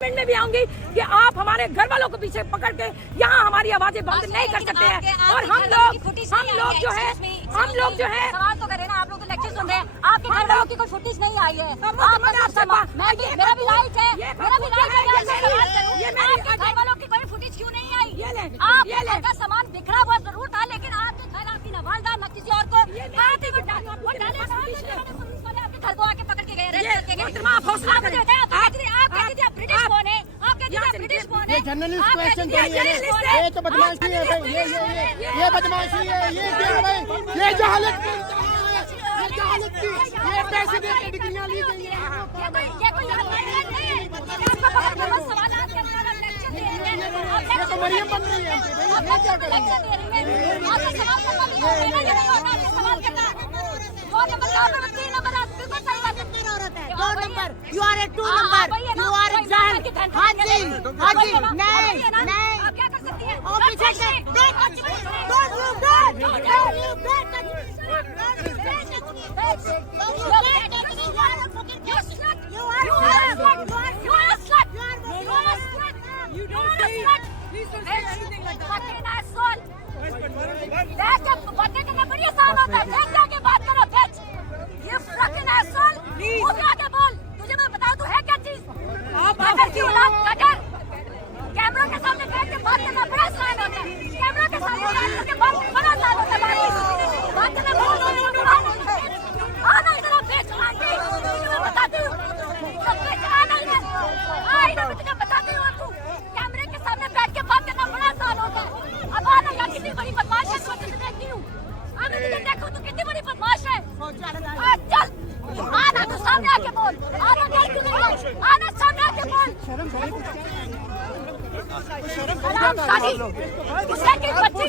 में भी आऊंगी कि आप हमारे घर वालों को पीछे पकड़ के यहाँ हमारी आवाजें बंद नहीं कर सकते हैं। और हम लोग जो है सवाल तो करें ना, आप लोग तो लेक्चर सुन रहे हैं, आपके घर वालों की कोई फुटेज नहीं आई है। मेरा भी राइट है, आपके घर वालों की कोई फुटेज क्यों नहीं आई? आपके घर का सामान बिखरा हुआ जरूर था, लेकिन आपके घर आपकी न वालदा न किसी और को घर को आके पकड़ के गए, अरेस्ट करके गए। आप मुझे बताएं, आप कहती थी आप ब्रिटिश कौन है? आप कहती थी आप ब्रिटिश कौन है? ये जर्नलिस्ट क्वेश्चन तो ये तो बदमाशी है भाई, ये बदमाशी है, ये क्या भाई, ये जहालत की, ये पैसे दे के डिग्रियां ली गई है। ये कोई नहीं है, आपको पकड़ के बस सवाल करने वाला लेक्चर दे रही है। ये तो मरियम बन रही है, आप क्या कर लेक्चर दे रही है? आपसे सवाल करना भी होता है, नहीं होता है सवाल करना। और नंबर 3 नंबर बिल्कुल सही बात है। 2 number, you are at 2 number, you are exam। हाँ जी, नहीं। आप क्या कर सकती हैं? ऑफिसर से don't move that, don't move that। बातें करना बड़ी आसान होता है, जाके बात करो। ये fucking asshole, मुझे आके बोल, तुझे मैं बताऊं तू है क्या चीज? कटर की औलाद, कटर। कैमरा के सामने बैठ के बात करना बड़ा आसान होता है। कैमरा के सामने बैठ के बात बड़ा आसान होता है। बात करना बहुत आना इधर आप बेच आंटी, तुझे मैं बताती हूँ। सब बेच आना इधर, आई ना मैं तुझे बताती हूँ। तू कैमरे के सामने बैठ के बात करना बड़ा आसान होता है। अब आना यार, कितनी बड़ी बदमाश है, सोच तुझे देखती हूँ। आना तुझे देखो तू कितनी बड़ी बदमाश है। चल आना, तू सामने आके बोल। आना आना सामने आके बोल। हरामजादी, गुस्से की बच्ची,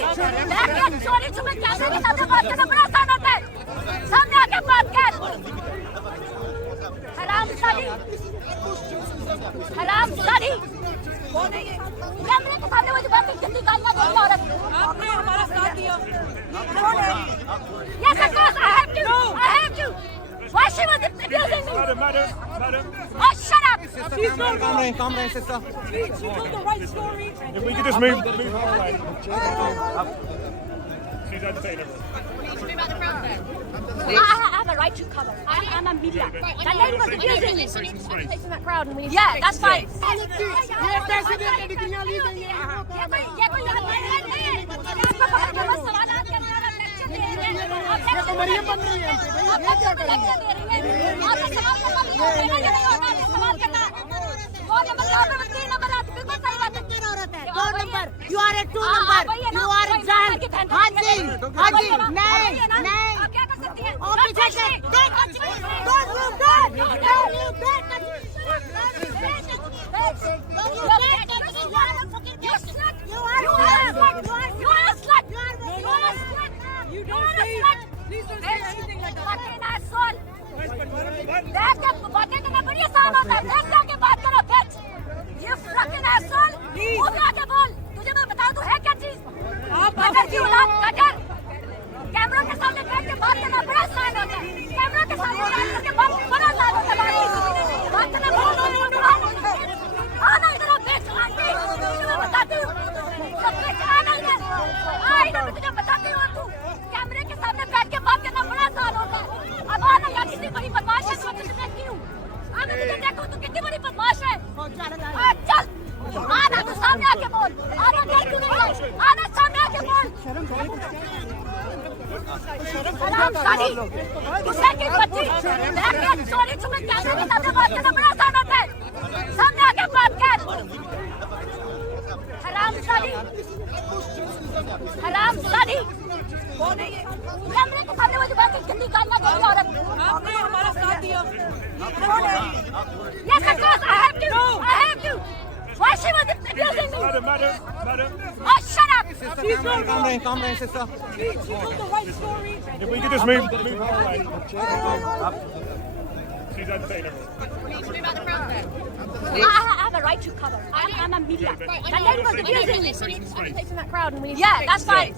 लेके चोरी छुपे कैमरे के सामने बात करना बड़ा आसान होता है। सामने आके बात कर। हरामजादी, कैमरे के सामने मुझे बात गंदी गालियां देती औरत। आपने हमारा साथ दिया। Yes, of course, I have to. Why she was abusing me? Madam. Oh, shut up. Calm down, sister. She told the right story. If we could just move all right. She's entertaining. I have a right to cover. I'm a media. That lady was abusing me. Placing that crowd and we. Yeah, that's fine. ये पैसे दे के डिग्रियां ली गई है। ये कोई नहीं है। आपको पकड़ के बस सवालात करने वाला लेक्चर दे रही है। ये तो मरियम बन रही है, ये क्या कर रही है? लेक्चर दे रही है। आपसे सवाल करना भी होता है, नहीं होता है सवाल करना। 2 नंबर 3 नंबर बिल्कुल सही बात है। 2 number, you are at 2 number, you are exam। हाँ जी, नहीं। आप क्या कर सकती हैं? ऑफिसर से don't move that, don't move that। बातें करना बड़ी आसान होता है, जाके बात करो। ये fucking asshole, मुझे आके बोल, तुझे मैं बताऊं तू है क्या चीज? कटर की औलाद, कटर। कैमरा के सामने बैठ के बात करना बड़ा आसान होता है। कैमरा के सामने बैठ के बात बड़ा आसान होता है। बात करना बहुत आसान होता है। आना इधर आप बेच आंटी, तुझे मैं बताती हूँ। सब बेच आना इधर, आई ना मैं तुझे बताती हूँ। तू कैमरे के सामने बैठ के बात करना बड़ा आसान होता है। अब आना यार, कितनी बड़ी बदमाश है, सोच तुझे देखती हूँ। आना तुझे देखो तू कितनी बड़ी बदमाश है। चल आना, तू सामने आके बोल। आना सामने आके बोल। हरामजादी, गुस्से की बच्ची, लेके चोरी छुपे कैमरे के सामने बात करना बड़ा आसान होता है। सामने आके बात कर। हरामजादी, कैमरे के सामने मुझे बात गंदी गालियां देती औरत। आपने हमारा साथ दिया। Yes, of course, I have to. Why she was abusing me? Madam. Oh, shut up. Calm down, sister. She told the right story. If we could just move all right. She's entertaining. I have a right to cover. I'm a media. That lady was abusing me. Placing that crowd and we. Yeah, that's fine.